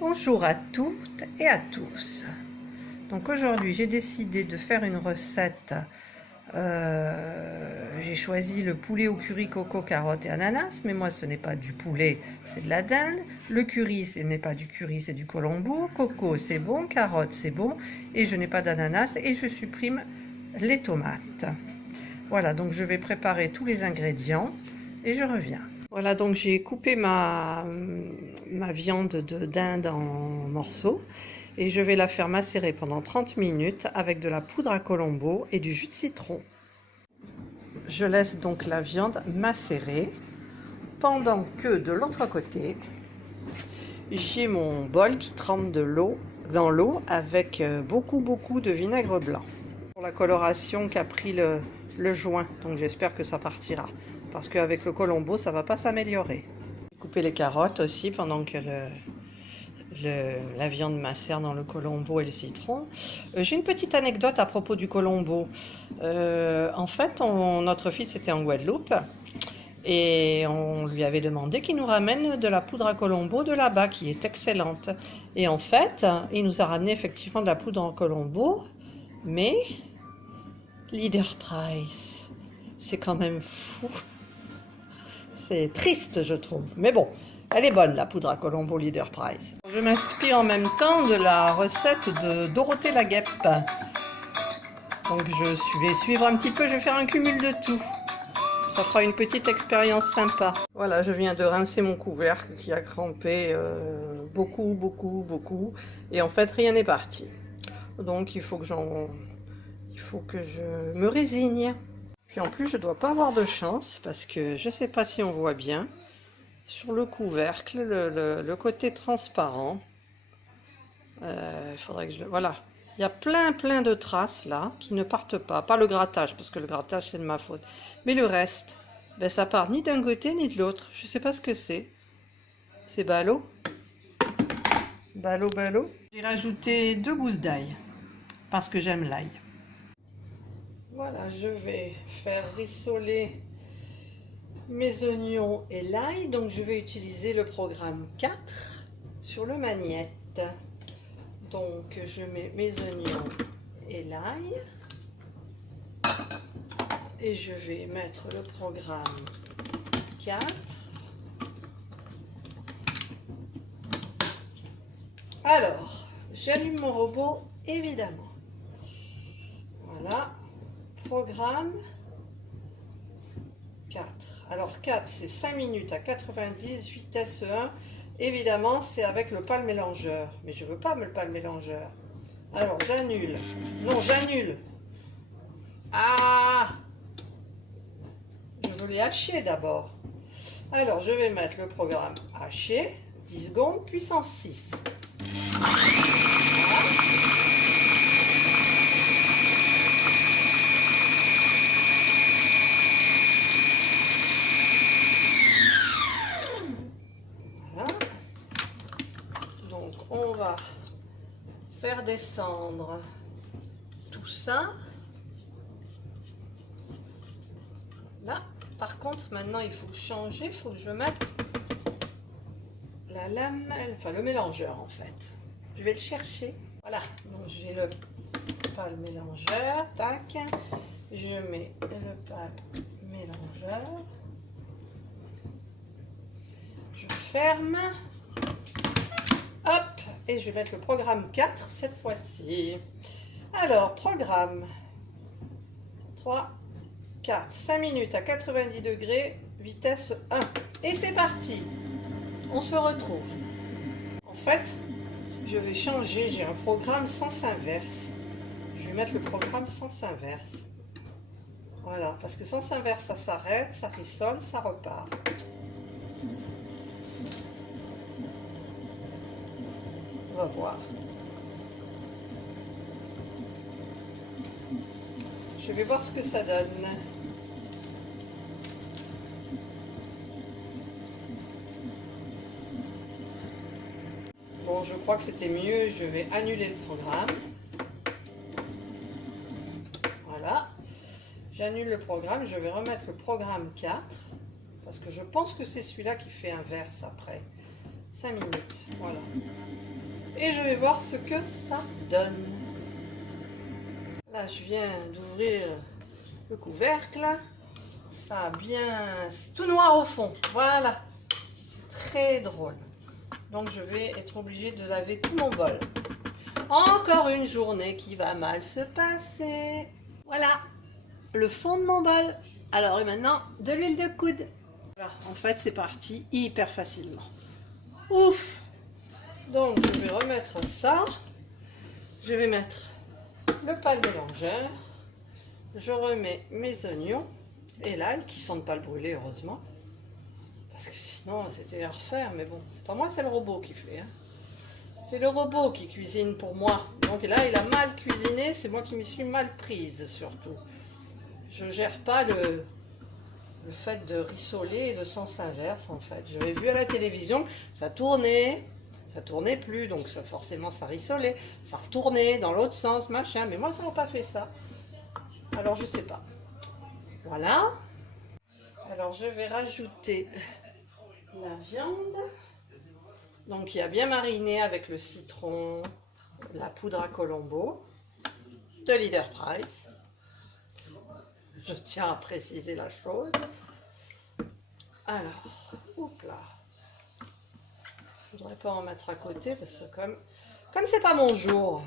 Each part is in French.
Bonjour à toutes et à tous. Donc aujourd'hui j'ai décidé de faire une recette. J'ai choisi le poulet au curry coco, carotte et ananas, mais moi ce n'est pas du poulet, c'est de la dinde. Le curry ce n'est pas du curry, c'est du colombo. Coco c'est bon, carotte c'est bon, et je n'ai pas d'ananas et je supprime les tomates. Voilà, donc je vais préparer tous les ingrédients et je reviens. Voilà, donc j'ai coupé ma viande de dinde en morceaux et je vais la faire macérer pendant 30 minutes avec de la poudre à colombo et du jus de citron. Je laisse donc la viande macérer pendant que de l'autre côté, j'ai mon bol qui trempe dans l'eau avec beaucoup de vinaigre blanc. Pour la coloration qu'a pris le joint, donc j'espère que ça partira. Parce qu'avec le colombo, ça va pas s'améliorer. Couper les carottes aussi pendant que la viande macère dans le colombo et le citron. J'ai une petite anecdote à propos du colombo. En fait, notre fils était en Guadeloupe et on lui avait demandé qu'il nous ramène de la poudre à colombo de là-bas, qui est excellente. Et en fait, il nous a ramené effectivement de la poudre à colombo, mais Leader Price, c'est quand même fou. C'est triste, je trouve. Mais bon, elle est bonne, la poudre à colombo Leader Price. Je m'inspire en même temps de la recette de Dorothée la Guêpe. Donc je vais suivre un petit peu, je vais faire un cumul de tout. Ça fera une petite expérience sympa. Voilà, je viens de rincer mon couvercle qui a crampé beaucoup. Et en fait, rien n'est parti. Donc il faut que je me résigne. Puis en plus, je ne dois pas avoir de chance parce que je ne sais pas si on voit bien. Sur le couvercle, le côté transparent, il faudrait que je... Voilà, il y a plein de traces là qui ne partent pas. Pas le grattage, parce que le grattage c'est de ma faute. Mais le reste, ben, ça part ni d'un côté ni de l'autre. Je ne sais pas ce que c'est. C'est ballot. Ballot. J'ai rajouté 2 gousses d'ail, parce que j'aime l'ail. Voilà, je vais faire rissoler mes oignons et l'ail, donc je vais utiliser le programme 4 sur le magnète. Donc je mets mes oignons et l'ail et je vais mettre le programme 4. Alors, j'allume mon robot évidemment. Voilà, programme 4. Alors 4, c'est 5 minutes à 90, vitesse 1. Évidemment, c'est avec le pal mélangeur. Mais je ne veux pas le pal mélangeur. Alors, j'annule. Non, j'annule. Ah! Je veux les hacher d'abord. Alors, je vais mettre le programme haché. 10 secondes, puissance 6. On va faire descendre tout ça. Là, par contre, maintenant, il faut changer. Il faut que je mette la lame, enfin le mélangeur en fait. Je vais le chercher. Voilà, donc j'ai le pal mélangeur. Tac. Je mets le pal mélangeur. Je ferme. Hop, et je vais mettre le programme 4 cette fois-ci. Alors, programme 3, 4, 5 minutes à 90 degrés, vitesse 1. Et c'est parti. On se retrouve. En fait, je vais changer, j'ai un programme sens inverse. Je vais mettre le programme sens inverse. Voilà, parce que sens inverse, ça s'arrête, ça rissole, ça repart. On va voir. Je vais voir ce que ça donne. Bon, je crois que c'était mieux. Je vais annuler le programme. Voilà. J'annule le programme. Je vais remettre le programme 4. Parce que je pense que c'est celui-là qui fait inverse après. 5 minutes. Voilà. et je vais voir ce que ça donne. Là, je viens d'ouvrir le couvercle. Ça a bien... C'est tout noir au fond. Voilà. C'est très drôle. Donc, je vais être obligée de laver tout mon bol. Encore une journée qui va mal se passer. Voilà. Le fond de mon bol. Alors, et maintenant, de l'huile de coude. Voilà. En fait, c'est parti hyper facilement. Ouf! Donc, je vais remettre ça. Je vais mettre le pâle mélangeur. Je remets mes oignons et l'ail qui sentent pas le brûler, heureusement. Parce que sinon, c'était à refaire. Mais bon, c'est pas moi, c'est le robot qui fait. Hein. C'est le robot qui cuisine pour moi. Donc là, il a mal cuisiné. C'est moi qui m'y suis mal prise, surtout. Je gère pas le fait de rissoler et de sens inverse, en fait. J'avais vu à la télévision, ça tournait plus, donc ça, forcément ça rissolait, ça retournait dans l'autre sens, machin, mais moi ça n'a pas fait ça. Alors je sais pas. Voilà. Alors je vais rajouter la viande. Donc il a bien mariné avec le citron, la poudre à Colombo, de Leader Price. Je tiens à préciser la chose. Alors, hop là. Je voudrais pas en mettre à côté parce que comme c'est pas mon jour.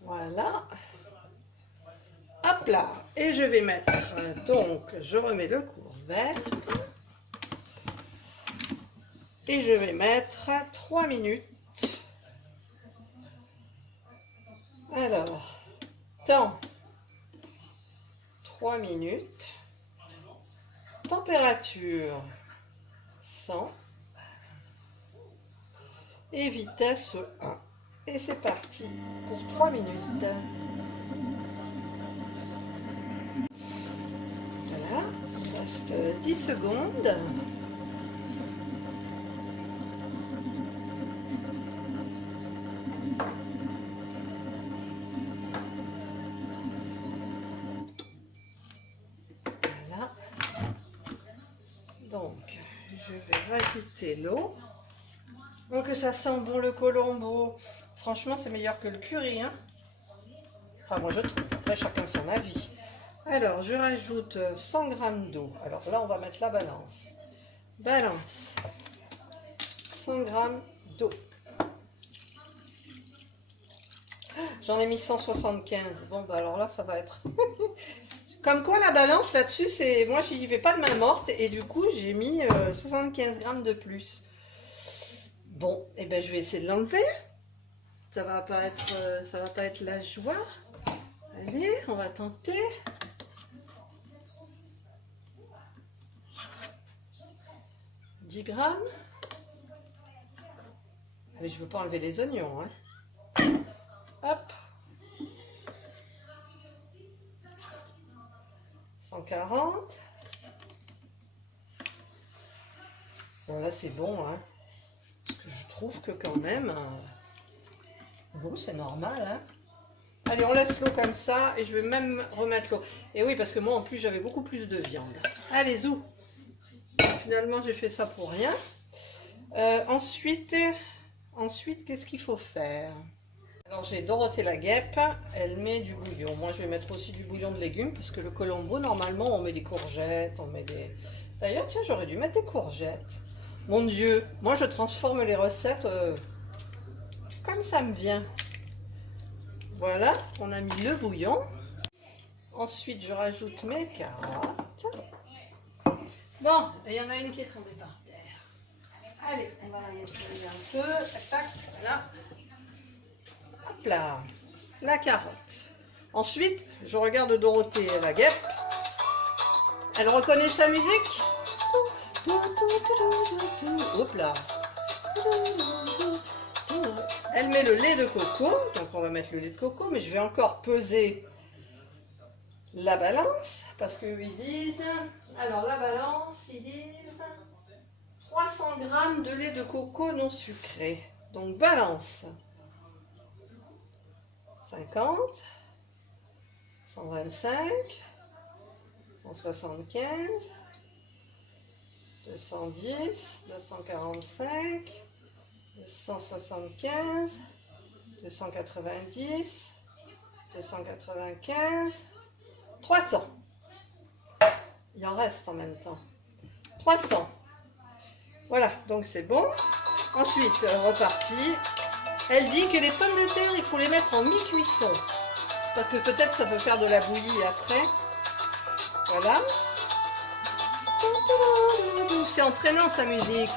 Voilà. Hop là. Et je vais mettre, donc je remets le couvercle. Et je vais mettre 3 minutes. Alors, temps 3 minutes. Température 100. Et vitesse 1. Et c'est parti pour 3 minutes. Voilà, il reste 10 secondes. Voilà. Donc, je vais rajouter l'eau. Donc ça sent bon le Colombo. Franchement, c'est meilleur que le curry. Hein, enfin, moi je trouve. Après, chacun son avis. Alors, je rajoute 100 g d'eau. Alors là, on va mettre la balance. Balance. 100 g d'eau. J'en ai mis 175. Bon, bah alors là, ça va être... Comme quoi, la balance là-dessus, c'est... Moi, j'y vais pas de main morte. Et du coup, j'ai mis 75 g de plus. Bon, et ben je vais essayer de l'enlever. Ça va pas être la joie. Allez, on va tenter. « 10 grammes. Mais je veux pas enlever les oignons. Hein. Hop. 140. Bon, là, c'est bon. Hein. Je trouve que quand même, bon, c'est normal. Hein. Allez, on laisse l'eau comme ça et je vais même remettre l'eau. Et oui, parce que moi, en plus, j'avais beaucoup plus de viande. Allez, zou. Finalement, j'ai fait ça pour rien. Ensuite, qu'est-ce qu'il faut faire? Alors, j'ai Dorothée la guêpe. Elle met du bouillon. Moi, je vais mettre aussi du bouillon de légumes parce que le Colombo, normalement, on met des courgettes, on met des... D'ailleurs, tiens, j'aurais dû mettre des courgettes. Mon Dieu, moi, je transforme les recettes comme ça me vient. Voilà, on a mis le bouillon. Ensuite, je rajoute mes carottes. Bon, il y en a une qui est tombée par terre. Allez, on va la nettoyer un peu. Tac, tac, voilà. Hop là, la carotte. Ensuite, je regarde Dorothée la guêpe. Elle reconnaît sa musique. Hop là. Elle met le lait de coco, donc on va mettre le lait de coco, mais je vais encore peser la balance, parce qu'ils disent, alors la balance, ils disent 300 g de lait de coco non sucré. Donc balance 50, 125, 175, 210, 245, 275, 290, 295, 300. Il en reste en même temps. 300. Voilà, donc c'est bon. Ensuite, reparti. Elle dit que les pommes de terre, il faut les mettre en mi-cuisson. Parce que peut-être ça peut faire de la bouillie après. Voilà. C'est entraînant sa musique.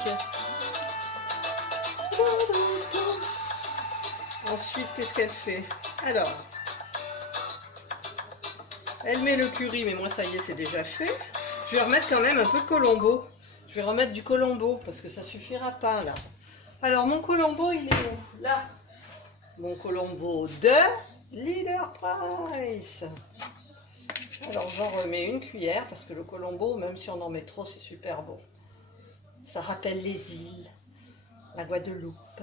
Ensuite, qu'est-ce qu'elle fait? Alors, elle met le curry, mais moi ça y est, c'est déjà fait. Je vais remettre quand même un peu de colombo. Je vais remettre du colombo parce que ça suffira pas là. Alors mon colombo, il est où? Là. Mon colombo de Leader Price. Alors j'en remets une cuillère parce que le colombo, même si on en met trop, c'est super bon. Ça rappelle les îles, la Guadeloupe.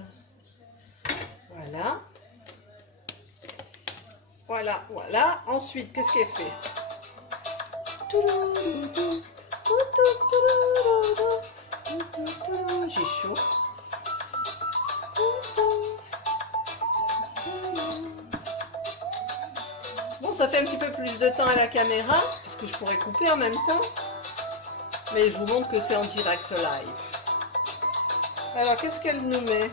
Voilà. Voilà, voilà. Ensuite, qu'est-ce qu'elle fait? J'ai chaud. Bon, ça fait un petit peu plus de temps à la caméra, parce que je pourrais couper en même temps. Mais je vous montre que c'est en direct live. Alors, qu'est-ce qu'elle nous met?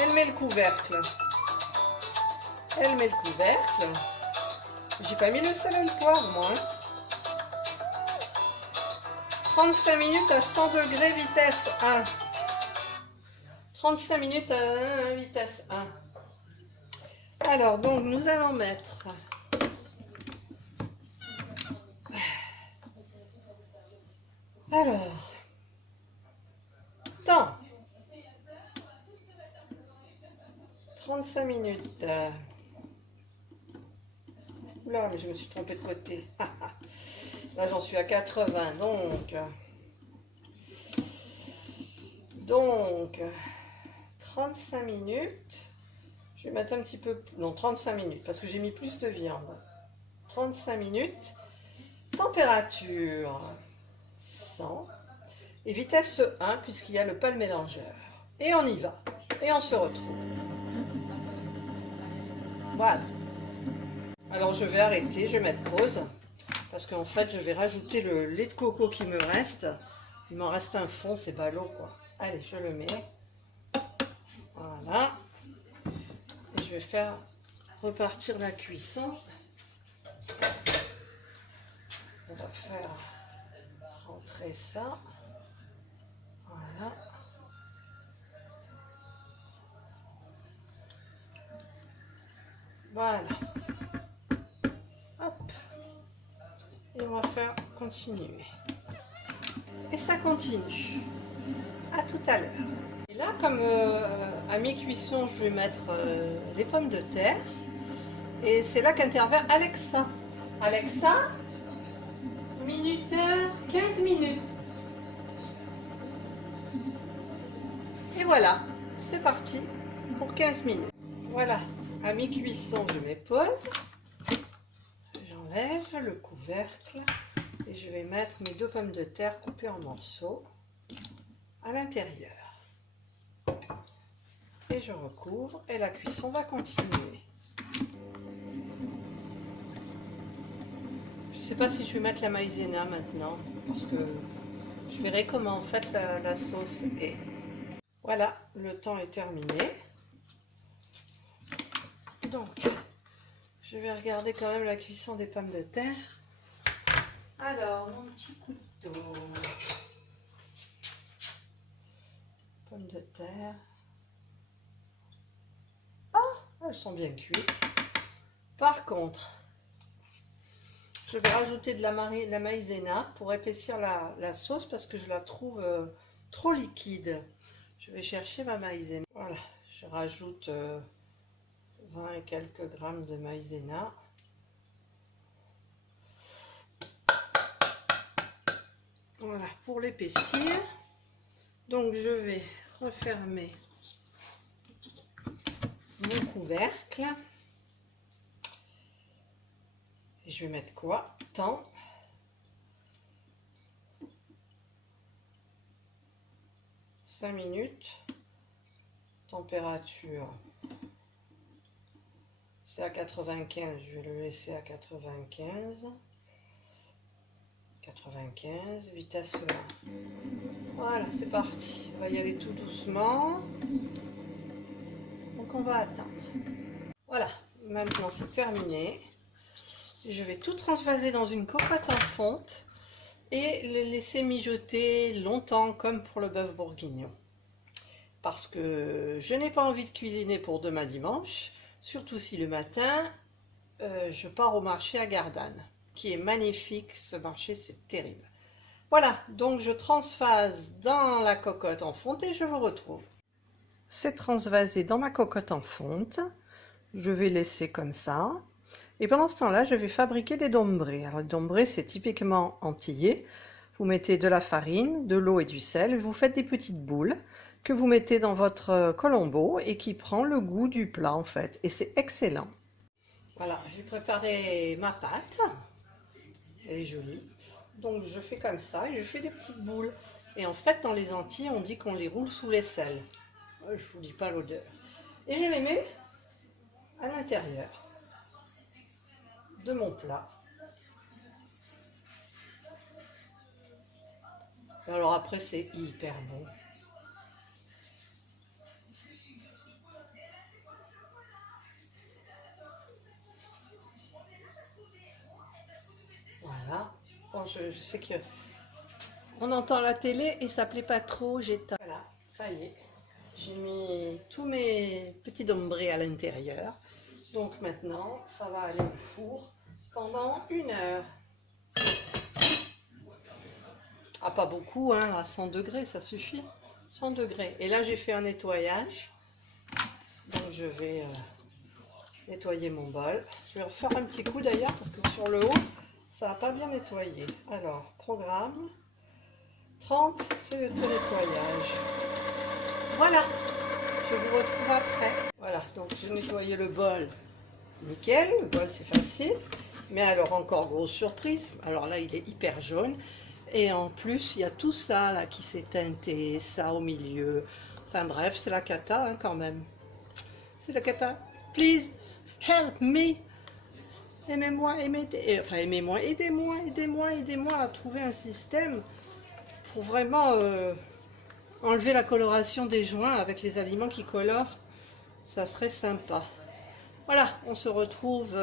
Elle met le couvercle. Elle met le couvercle. J'ai pas mis le sel et le poivre, moi. 35 minutes à 100 degrés, vitesse 1. 35 minutes à vitesse 1. Alors, donc, nous allons mettre... Alors... Temps. 35 minutes. Oula, mais je me suis trompée de côté. Là, j'en suis à 80, donc 35 minutes. Je vais mettre un petit peu... Non, 35 minutes, parce que j'ai mis plus de viande. 35 minutes. Température 100. Et vitesse 1, puisqu'il y a le pâle mélangeur. Et on y va. Et on se retrouve. Voilà. Alors, je vais arrêter, je vais mettre pause. Parce qu'en fait, je vais rajouter le lait de coco qui me reste. Il m'en reste un fond, c'est ballot, quoi. Allez, je le mets. Voilà. Et je vais faire repartir la cuisson. On va faire rentrer ça. Voilà. Voilà. Hop. Et on va faire continuer. Et ça continue. À tout à l'heure. Et là, comme à mi-cuisson, je vais mettre les pommes de terre. Et c'est là qu'intervient Alexa. Alexa, minuteur, 15 minutes. Et voilà, c'est parti pour 15 minutes. Voilà, à mi-cuisson, je mets pause. J'enlève le couvercle et je vais mettre mes 2 pommes de terre coupées en morceaux à l'intérieur. Et je recouvre et la cuisson va continuer. Je ne sais pas si je vais mettre la maïzena maintenant parce que je verrai comment en fait la sauce est. Voilà, le temps est terminé. Donc, je vais regarder quand même la cuisson des pommes de terre. Alors, mon petit couteau. Pommes de terre. Ah, elles sont bien cuites. Par contre, je vais rajouter de la maïzena pour épaissir la sauce parce que je la trouve trop liquide. Je vais chercher ma maïzena. Voilà, je rajoute 20 et quelques grammes de maïzena. Voilà, pour l'épaissir. Donc je vais refermer mon couvercle. Et je vais mettre quoi? Temps. « 5 minutes. température, c'est à 95, je vais le laisser à 95. 95, vitesse 1. Voilà, c'est parti. On va y aller tout doucement. Donc on va attendre. Voilà, maintenant c'est terminé. Je vais tout transvaser dans une cocotte en fonte et les laisser mijoter longtemps comme pour le bœuf bourguignon. Parce que je n'ai pas envie de cuisiner pour demain dimanche, surtout si le matin je pars au marché à Gardanne, qui est magnifique. Ce marché, c'est terrible. Voilà, donc je transvase dans la cocotte en fonte et je vous retrouve. C'est transvasé dans ma cocotte en fonte. Je vais laisser comme ça. Et pendant ce temps-là, je vais fabriquer des dombrés. Alors, les dombrés, c'est typiquement antillais. Vous mettez de la farine, de l'eau et du sel. Vous faites des petites boules que vous mettez dans votre colombo et qui prend le goût du plat, en fait. Et c'est excellent. Voilà, j'ai préparé ma pâte. Elle est jolie. Donc, je fais comme ça et je fais des petites boules. Et en fait, dans les Antilles, on dit qu'on les roule sous l'aisselle. Je ne vous dis pas l'odeur. Et je les mets à l'intérieur de mon plat. Et alors après, c'est hyper bon. Voilà. Bon, je sais que on entend la télé et ça plaît pas trop. Voilà, ça y est. J'ai mis tous mes petits dombrés à l'intérieur. Donc maintenant, ça va aller au four pendant 1 heure. Ah, pas beaucoup, hein, à 100 degrés, ça suffit. 100 degrés. Et là, j'ai fait un nettoyage. Donc je vais nettoyer mon bol. Je vais refaire un petit coup d'ailleurs parce que sur le haut, ça n'a pas bien nettoyé. Alors, programme 30, c'est le nettoyage. Voilà, je vous retrouve après. Voilà, donc j'ai nettoyé le bol. Nickel, le bol c'est facile. Mais alors encore grosse surprise, alors là il est hyper jaune. Et en plus il y a tout ça là qui s'est teinté, ça au milieu. Enfin bref, c'est la cata hein, quand même. C'est la cata. Please, help me. Aimez-moi, aimez-moi, aidez-moi à trouver un système pour vraiment enlever la coloration des joints avec les aliments qui colorent. Ça serait sympa. Voilà, on se retrouve,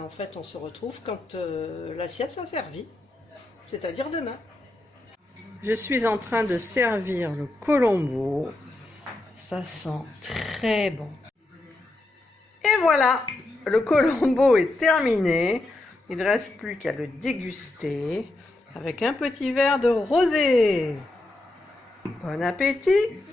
en fait on se retrouve quand l'assiette sera servie, c'est-à-dire demain. Je suis en train de servir le colombo, ça sent très bon. Et voilà, le colombo est terminé, il ne reste plus qu'à le déguster avec un petit verre de rosé. Bon appétit!